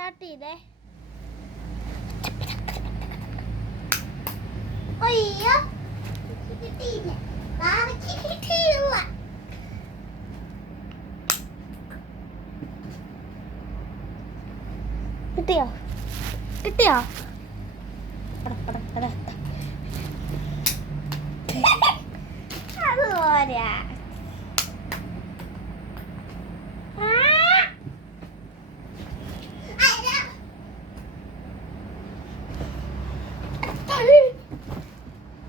Start ചെയ്തേ. അയ്യോ കിട്ടിയില്ല, കിട്ടിയില്ല. കിട്ടിയോ കിട്ടിയോ? അത് പോരാ.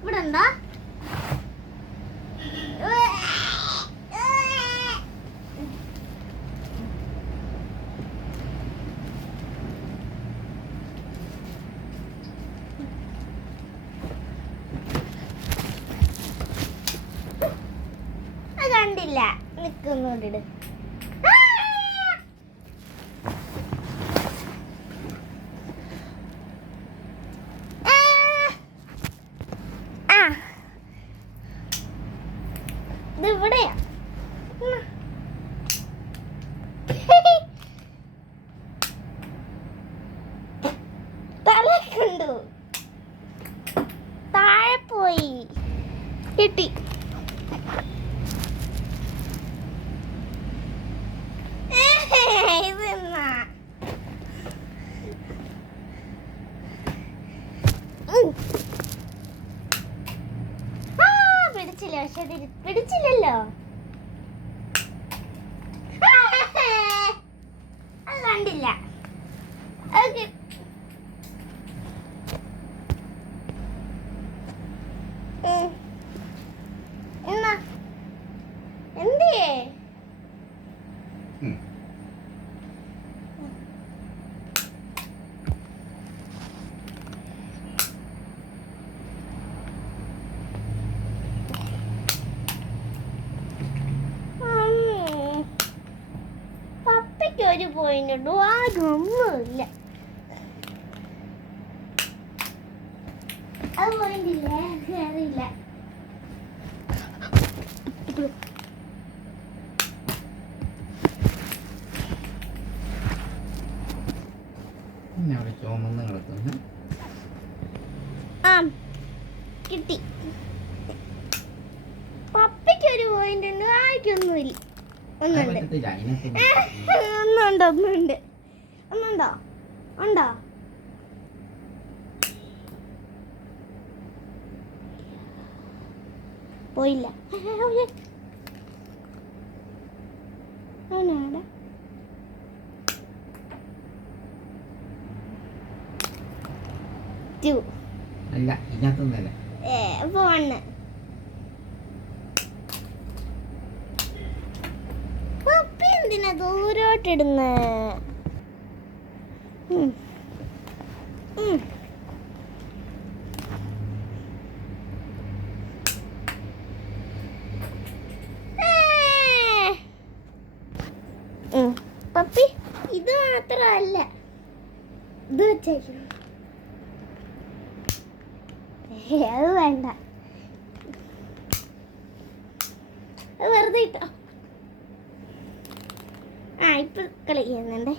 ഇവിടെ ഉണ്ടോ? കണ്ടില്ല, നിൽക്കുന്നുണ്ട്. ഇവിടെയാ തലക്കുണ്ടു, താഴെ പോയി. കിട്ടി. ഇതെന്നാ പിടിച്ചില്ല, പക്ഷെ പിടിച്ചില്ലല്ലോ. അത് കണ്ടില്ല. എന്നാ എന്തേ ഒരു പോയിന്റ് ഉണ്ടോ? ആകൊന്നുമില്ല. അത് പോയിന്റില്ല, കയറിയില്ല. കിട്ടി. പപ്പയ്ക്ക് ഒരു പോയിന്റ് ഉണ്ട്, ആർക്കൊന്നുമില്ല. ഒന്നുണ്ട്, ഒന്നുണ്ടോ? ഉണ്ടോ? പോയില്ല. അല്ല, ഇതിനകത്തൊന്നല്ല. ഫോണ് പപ്പി എന്തിനാ ദൂരോട്ടിടുന്ന? പപ്പി ഇത് മാത്രല്ല, ഇത് വെച്ചേക്കണം. അത് വേണ്ട, അത് വെറുതെ ഇട്ടോ. ഇപ്പൊ കളി ചെയ്യുന്നുണ്ടേ.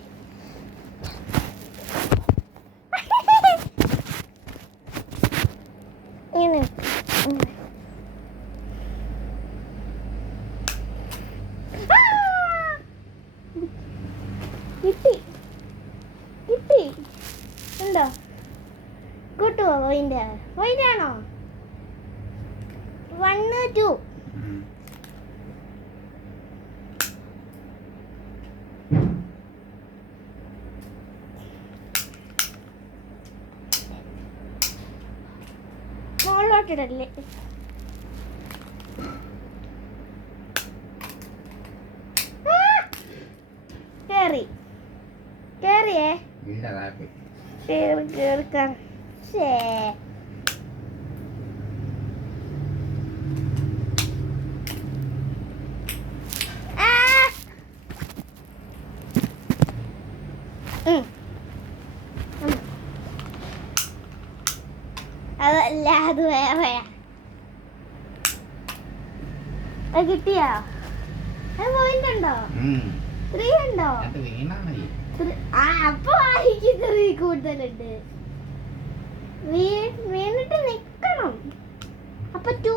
കിട്ടി കിട്ടി. ഉണ്ടോ? കൂട്ടുവോ? പോയിന്റാണോ? 1 2 മോളോട്ടിടല്ലേ. കേറിയേ കേറിക്കാൻ. അതല്ല, അത് വേറെയാ. അത് കിട്ടിയോ? അത് പോയിന്റ് ഉണ്ടോ? 3 ഉണ്ടോ? അപ്പൊ ആയി. കൂടുതലുണ്ട്. വീണിട്ട് നിക്കണം. അപ്പൊ 2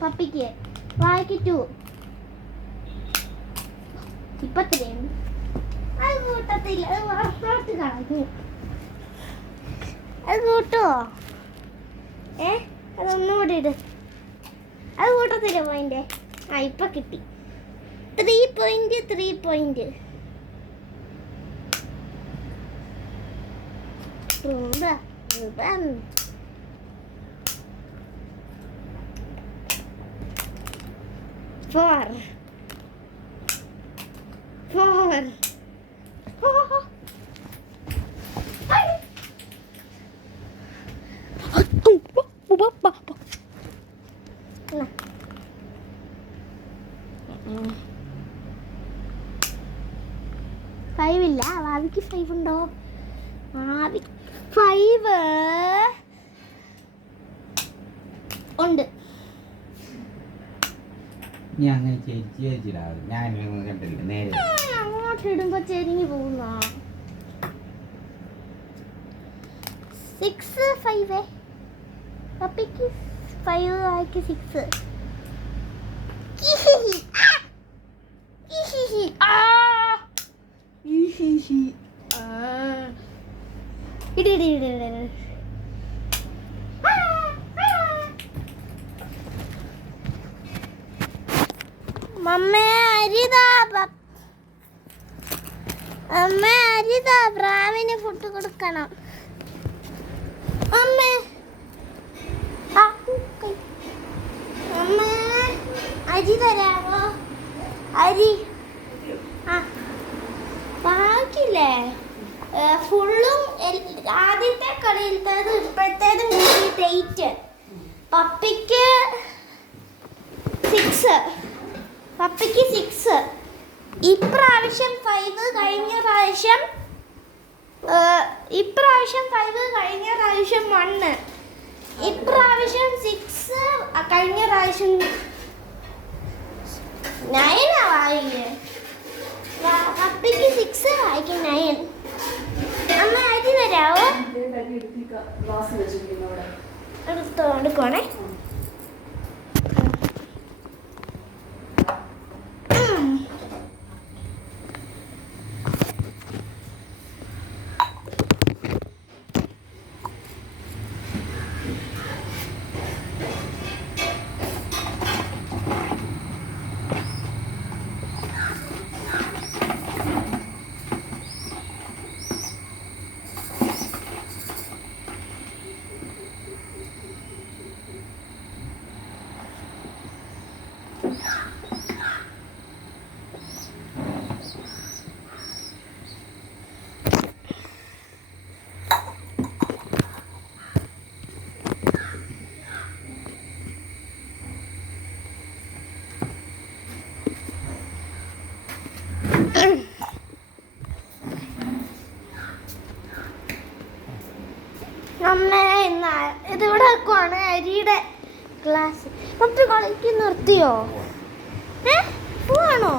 പപ്പിക്ക്, വായിക്ക് 2. ഇപ്പൊ 3. അത് കൂട്ടത്തില്ല, അത് പുറത്തോട്ട് കളഞ്ഞു. അത് കൂട്ടുവോ? അതൊന്നുകൂടി ഇട്. അത് കൂട്ടത്തില്ല പോയിന്റ്. ഇപ്പൊ കിട്ടി 3 പോയിന്റ്. 3 പോയിന്റ്. Four. ഫൈവ് ഇല്ല. ഭാവിക്ക് 5 ഉണ്ടോ? 5 ഉണ്ട്. ഞാൻ അങ്ങനെ ചേച്ചിടാറ്. ഞാൻ കണ്ടില്ല നേരെ. അങ്ങോട്ട് ഇടുമ്പോ ചെരിഞ്ഞു പോകുന്ന 6 5. പപ്പിക്ക് 5, ആയിക്ക് 6. അമ്മ അരിതാ, പ്രാവിന് ഫുഡ് കൊടുക്കണം. അമ്മ അരി തരാമോ? അരി ബാക്കിയില്ലേ ഫുള്ളും. ആദ്യത്തെ കളിയിലത്തേത് ഇപ്പോഴത്തേതും 8. പപ്പിക്ക് 6. പപ്പിക്ക് 6. ഇപ്രാവശ്യം 5. കഴിഞ്ഞ പ്രാവശ്യം 1. ഇപ്രാവശ്യം 6. കഴിഞ്ഞ പ്രാവശ്യം 9 വായില്ലേ. പപ്പിക്ക് 6, വായിക്കും 9. അമ്മ അരി തരാവോ? എടുത്തോണ്ടിക്കോണേ. അമ്മ ഇതിവിടെ വെക്കുവാണ് അരിയുടെ ഗ്ലാസ്. പപ്പി കളിക്ക് നിർത്തിയോ? പോവാണോ?